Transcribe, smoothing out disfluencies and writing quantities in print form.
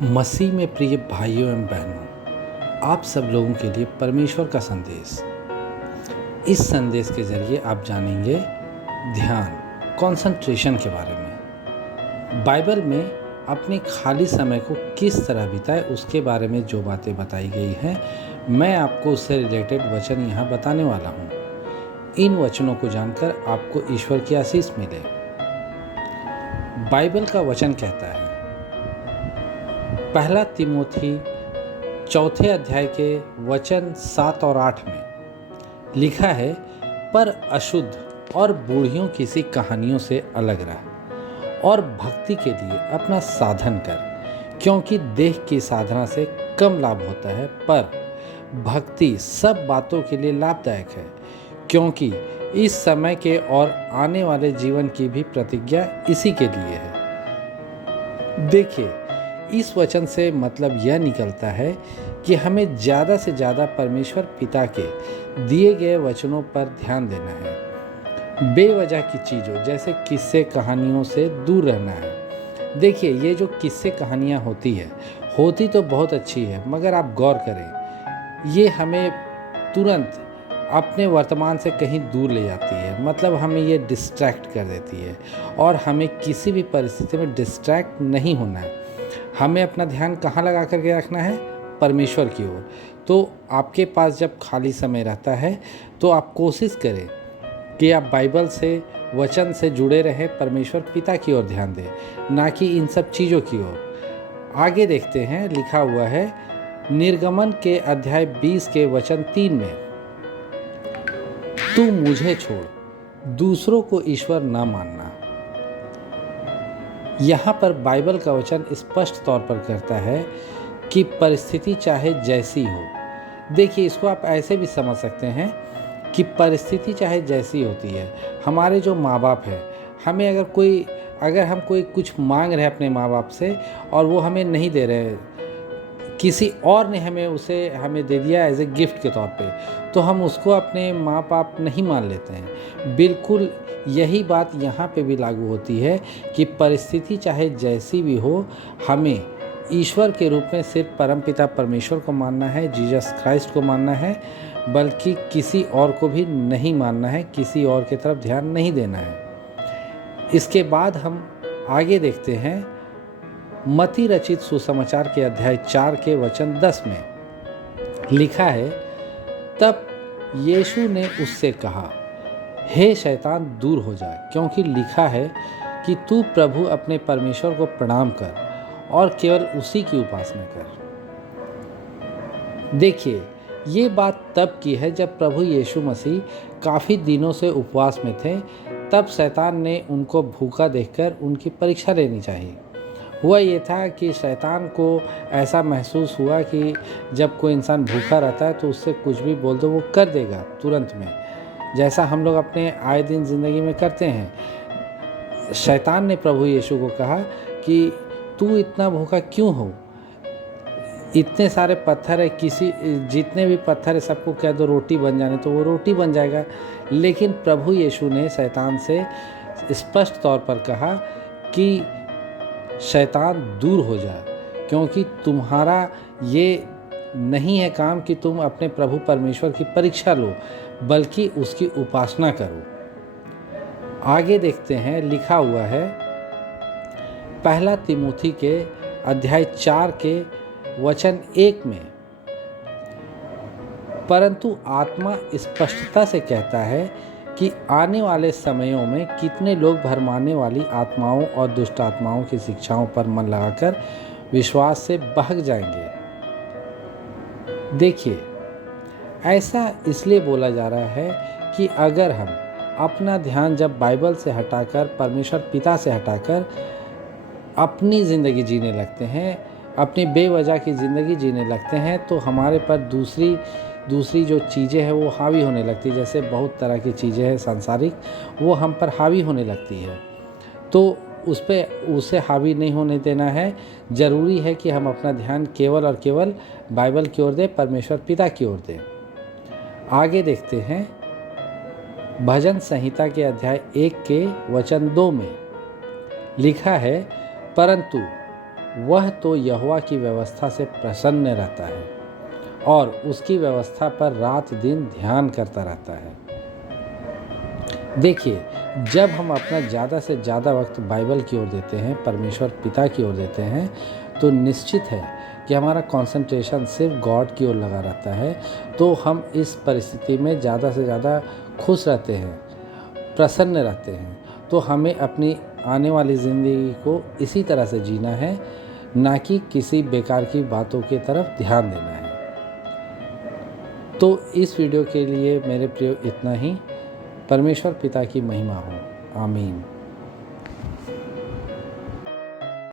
मसीह में प्रिय भाइयों एवं बहनों, आप सब लोगों के लिए परमेश्वर का संदेश। इस संदेश के जरिए आप जानेंगे ध्यान, कंसंट्रेशन के बारे में। बाइबल में अपने खाली समय को किस तरह बिताए उसके बारे में जो बातें बताई गई हैं, मैं आपको उससे रिलेटेड वचन यहाँ बताने वाला हूँ। इन वचनों को जानकर आपको ईश्वर की आशीष मिले। बाइबल का वचन कहता है, पहला तिमोथी 4 अध्याय के वचन 7 और 8 में लिखा है, पर अशुद्ध और बूढ़ियों किसी कहानियों से अलग रह और भक्ति के लिए अपना साधन कर, क्योंकि देह की साधना से कम लाभ होता है, पर भक्ति सब बातों के लिए लाभदायक है, क्योंकि इस समय के और आने वाले जीवन की भी प्रतिज्ञा इसी के लिए है। देखिए, इस वचन से मतलब यह निकलता है कि हमें ज़्यादा से ज़्यादा परमेश्वर पिता के दिए गए वचनों पर ध्यान देना है। बेवजह की चीज़ों जैसे किस्से कहानियों से दूर रहना है। देखिए, ये जो किस्से कहानियाँ होती तो बहुत अच्छी है, मगर आप गौर करें, ये हमें तुरंत अपने वर्तमान से कहीं दूर ले जाती है। मतलब हमें ये डिस्ट्रैक्ट कर देती है और हमें किसी भी परिस्थिति में डिस्ट्रैक्ट नहीं होना है। हमें अपना ध्यान कहाँ लगा करके रखना है? परमेश्वर की ओर। तो आपके पास जब खाली समय रहता है तो आप कोशिश करें कि आप बाइबल से, वचन से जुड़े रहें, परमेश्वर पिता की ओर ध्यान दें, ना कि इन सब चीज़ों की ओर। आगे देखते हैं, लिखा हुआ है निर्गमन के अध्याय 20 के वचन 3 में, तू मुझे छोड़ दूसरों को ईश्वर ना मानना। यहाँ पर बाइबल का वचन स्पष्ट तौर पर कहता है कि परिस्थिति चाहे जैसी हो। देखिए, इसको आप ऐसे भी समझ सकते हैं कि परिस्थिति चाहे जैसी होती है, हमारे जो माँ बाप हैं, हमें अगर हम कोई कुछ मांग रहे हैं अपने माँ बाप से और वो हमें नहीं दे रहे, किसी और ने हमें दे दिया एज ए गिफ्ट के तौर पे, तो हम उसको अपने माँ बाप नहीं मान लेते हैं। बिल्कुल यही बात यहाँ पे भी लागू होती है कि परिस्थिति चाहे जैसी भी हो, हमें ईश्वर के रूप में सिर्फ परमपिता परमेश्वर को मानना है, जीसस क्राइस्ट को मानना है, बल्कि किसी और को भी नहीं मानना है, किसी और की तरफ ध्यान नहीं देना है। इसके बाद हम आगे देखते हैं, मत्ती रचित सुसमाचार के अध्याय 4 के वचन 10 में लिखा है, तब यीशु ने उससे कहा, हे शैतान दूर हो जा, क्योंकि लिखा है कि तू प्रभु अपने परमेश्वर को प्रणाम कर और केवल उसी की उपासना कर। देखिए, ये बात तब की है जब प्रभु यीशु मसीह काफ़ी दिनों से उपवास में थे। तब शैतान ने उनको भूखा देखकर उनकी परीक्षा लेनी चाहिए। हुआ ये था कि शैतान को ऐसा महसूस हुआ कि जब कोई इंसान भूखा रहता है तो उससे कुछ भी बोल दो, वो कर देगा तुरंत में, जैसा हम लोग अपने आए दिन ज़िंदगी में करते हैं। शैतान ने प्रभु यीशु को कहा कि तू इतना भूखा क्यों हो? इतने सारे पत्थर है, जितने भी पत्थर है सबको कह दो रोटी बन जाने, तो वो रोटी बन जाएगा। लेकिन प्रभु यीशु ने शैतान से स्पष्ट तौर पर कहा कि शैतान दूर हो जा, क्योंकि तुम्हारा ये नहीं है काम कि तुम अपने प्रभु परमेश्वर की परीक्षा लो, बल्कि उसकी उपासना करो। आगे देखते हैं, लिखा हुआ है पहला तिमोथी के अध्याय 4 के वचन 1 में, परंतु आत्मा स्पष्टता से कहता है कि आने वाले समयों में कितने लोग भरमाने वाली आत्माओं और दुष्ट आत्माओं की शिक्षाओं पर मन लगाकर विश्वास से बहक जाएंगे। देखिए, ऐसा इसलिए बोला जा रहा है कि अगर हम अपना ध्यान जब बाइबल से हटाकर, परमेश्वर पिता से हटाकर अपनी ज़िंदगी जीने लगते हैं, अपनी बेवजह की ज़िंदगी जीने लगते हैं, तो हमारे पर दूसरी जो चीज़ें हैं वो हावी होने लगती है। जैसे बहुत तरह की चीज़ें हैं सांसारिक, वो हम पर हावी होने लगती है। तो उसे हावी नहीं होने देना है। ज़रूरी है कि हम अपना ध्यान केवल और केवल बाइबल की ओर दें, परमेश्वर पिता की ओर दें। आगे देखते हैं, भजन संहिता के अध्याय 1 के वचन 2 में लिखा है, परंतु वह तो यहोवा की व्यवस्था से प्रसन्न रहता है और उसकी व्यवस्था पर रात दिन ध्यान करता रहता है। देखिए, जब हम अपना ज़्यादा से ज़्यादा वक्त बाइबल की ओर देते हैं, परमेश्वर पिता की ओर देते हैं, तो निश्चित है कि हमारा कंसंट्रेशन सिर्फ गॉड की ओर लगा रहता है। तो हम इस परिस्थिति में ज़्यादा से ज़्यादा खुश रहते हैं, प्रसन्न रहते हैं। तो हमें अपनी आने वाली ज़िंदगी को इसी तरह से जीना है, ना कि किसी बेकार की बातों की तरफ ध्यान देना है। तो इस वीडियो के लिए मेरे प्रिय इतना ही। परमेश्वर पिता की महिमा हो। आमीन।